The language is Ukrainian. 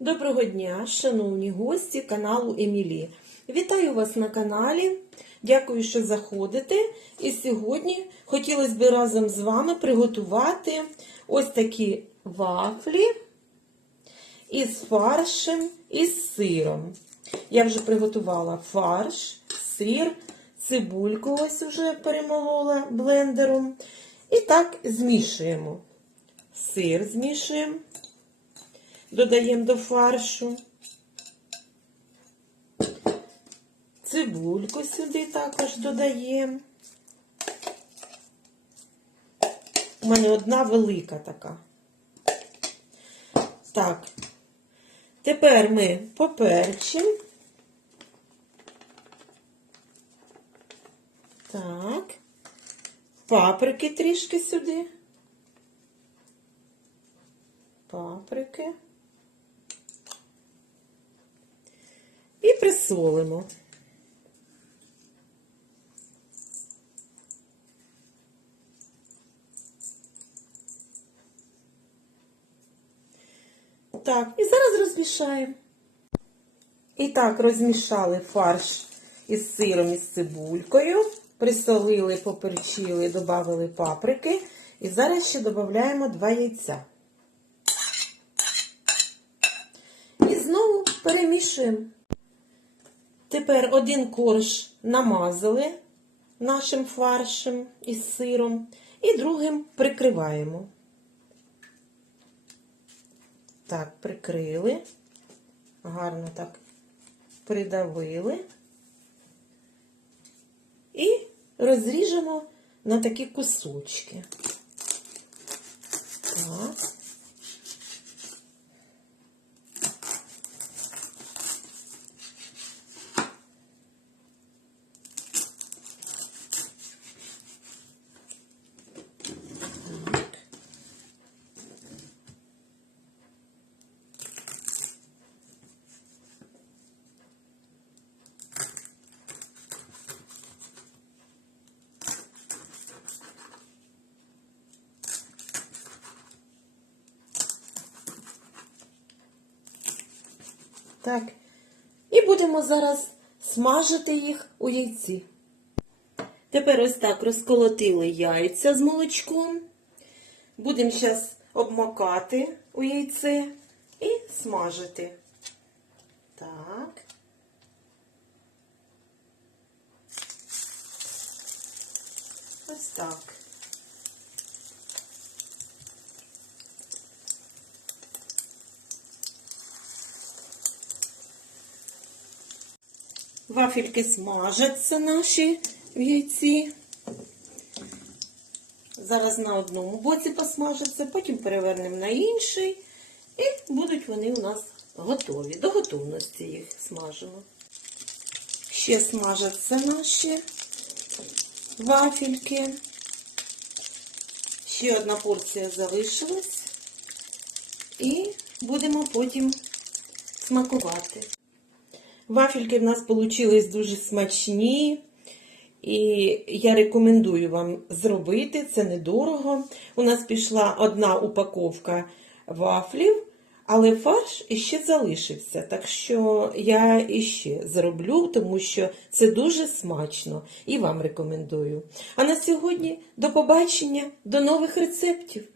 Доброго дня, шановні гості каналу Емілі. Вітаю вас на каналі. Дякую, що заходите. І сьогодні хотілося б разом з вами приготувати ось такі вафлі із фаршем і з сиром. Я вже приготувала фарш, сир, цибульку ось уже перемолола блендером. І так змішуємо. Сир змішуємо додаємо до фаршу. Цибульку сюди також додаємо. У мене одна велика така. Так. Тепер ми поперчимо. Так. Паприки трішки сюди. Паприки. І. Так, і зараз розмішаємо. І так, розмішали фарш із сиром і з цибулькою, присолили, поперчили, додали паприки. І зараз ще додаємо два яйця. І знову перемішуємо. Тепер один корж намазали нашим фаршем із сиром і другим прикриваємо. Так, прикрили, гарно так придавили і розріжемо на такі кусочки. Так. Так. І будемо зараз смажити їх у яйці. Тепер ось так розколотили яйця з молочком. Будемо зараз обмокати у яйце і смажити. Так. Ось так. Вафельки смажаться наші в яйці. Зараз на одному боці посмажаться, потім перевернемо на інший. І будуть вони у нас готові. До готовності їх смажимо. Ще смажаться наші вафельки. Ще одна порція залишилась. І будемо потім смакувати. Вафельки в нас вийшли дуже смачні. І я рекомендую вам зробити, це недорого. У нас пішла одна упаковка вафлів, але фарш іще залишився. Так що я іще зроблю, тому що це дуже смачно і вам рекомендую. А на сьогодні до побачення, до нових рецептів!